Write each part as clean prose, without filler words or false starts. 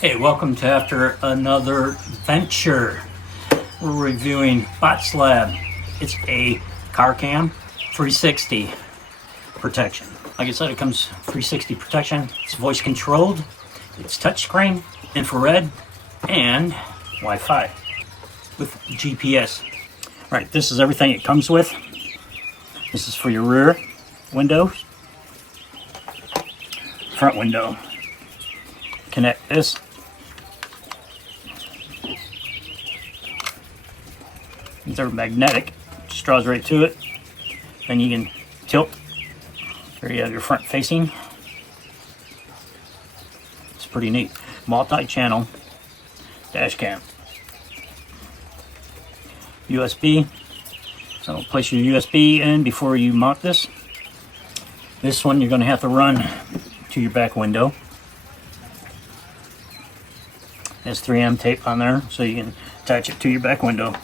Hey, welcome to After Another Venture. We're reviewing Botslab. It's a car cam 360 protection. Like I said, it comes 360 protection. It's voice controlled. It's touchscreen, infrared, and Wi-Fi with GPS. Right, this is everything it comes with. This is for your rear window, front window. Connect this. They're magnetic, just draws right to it. Then you can tilt. There you have your front facing. It's pretty neat. Multi-channel dash cam. USB. So place your USB in before you mount this. This one you're going to have to run to your back window. There's 3M tape on there so you can attach it to your back window.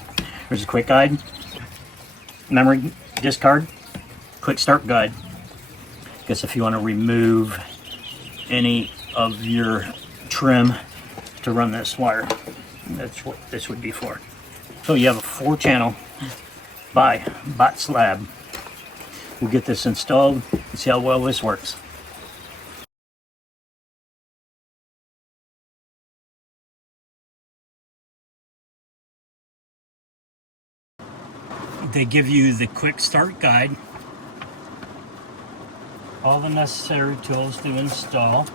There's a quick guide, memory discard, quick start guide. I guess if you want to remove any of your trim to run this wire, that's what this would be for. So you have a 4-channel by Botslab. We'll get this installed and see how well this works. They give you the quick start guide, all the necessary tools to install,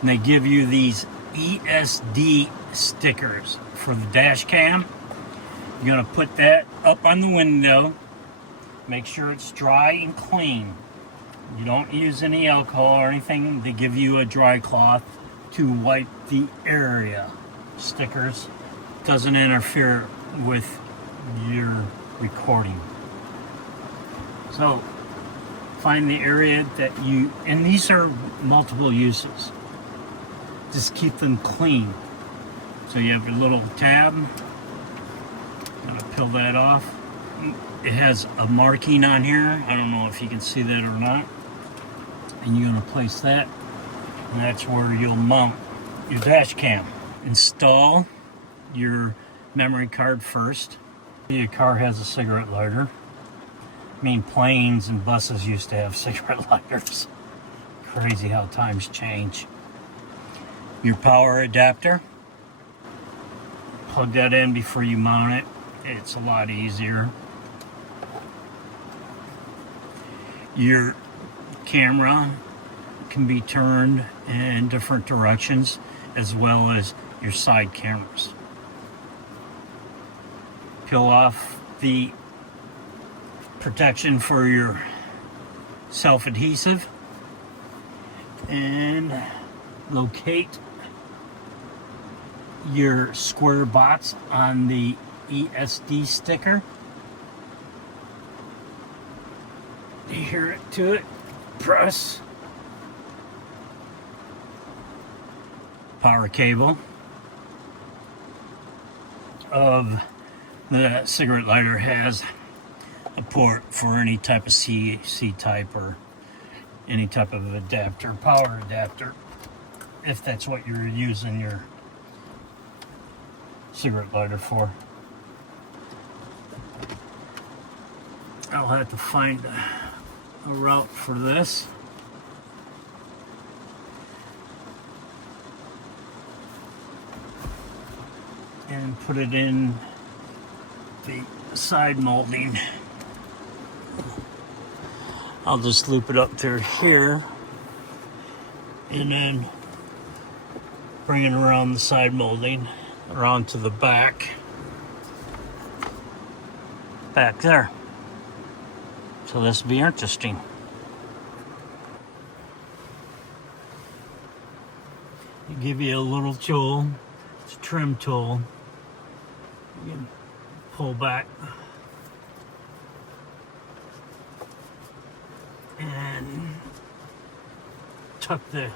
and they give you these ESD stickers for the dash cam. You're going to put that up on the window, make sure it's dry and clean. You don't use any alcohol or anything. They give you a dry cloth to wipe the area. Stickers doesn't interfere with your recording. So find the area that you, and these are multiple uses, just keep them clean. So you have your little tab. I'm gonna peel that off. It has a marking on here. I don't know if you can see that or not. And you're gonna place that, and that's where you'll mount your dash cam. Install your memory card first. Your car has a cigarette lighter. I mean, planes and buses used to have cigarette lighters. Crazy how times change. Your power adapter. Plug that in before you mount it. It's a lot easier. Your camera can be turned in different directions, as well as your side cameras. Peel off the protection for your self-adhesive and locate your square bots on the ESD sticker. Adhere it to it, press. Power cable of the cigarette lighter has a port for any type of C-type or any type of adapter, power adapter, if that's what you're using your cigarette lighter for. I'll have to find a route for this. And put it in the side molding. I'll just loop it up through here and then bring it around the side molding, around to the back there. So this will be interesting. They give you a little tool, it's a trim tool. You can pull back and tuck the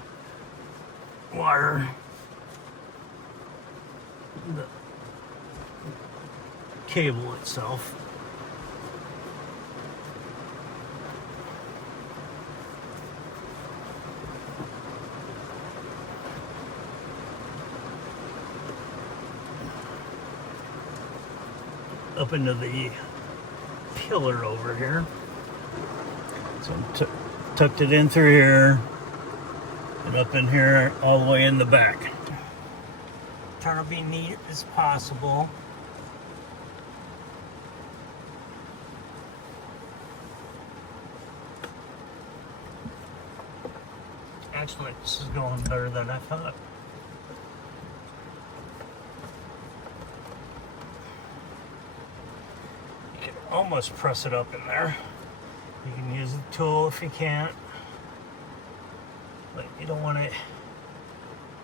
wire, the cable itself. up into the pillar over here. So tucked it in through here and up in here all the way in the back. Trying to be neat as possible. Actually, this is going better than I thought. You can almost press it up in there. You can use the tool if you can't. But you don't want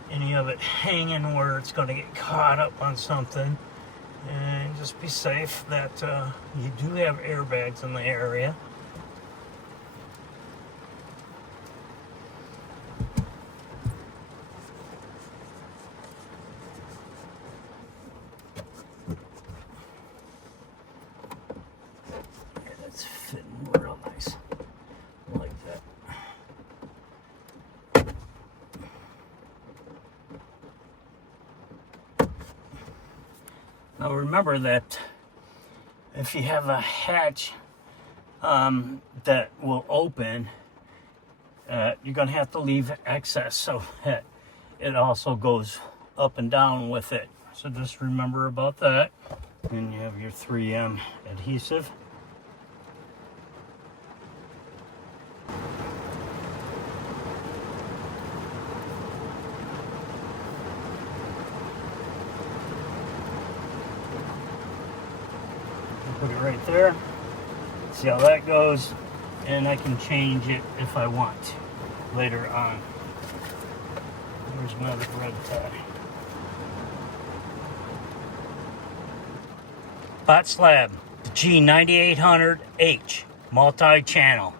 any of it hanging where it's going to get caught up on something. And just be safe that you do have airbags in the area. That's fitting real nice. Like that. Now remember that if you have a hatch that will open, you're going to have to leave excess so that it also goes up and down with it. So just remember about that. And you have your 3M adhesive. Put it right there. See how that goes, and I can change it if I want later on. Here's my other red tie. Botslab G9800H multi-channel.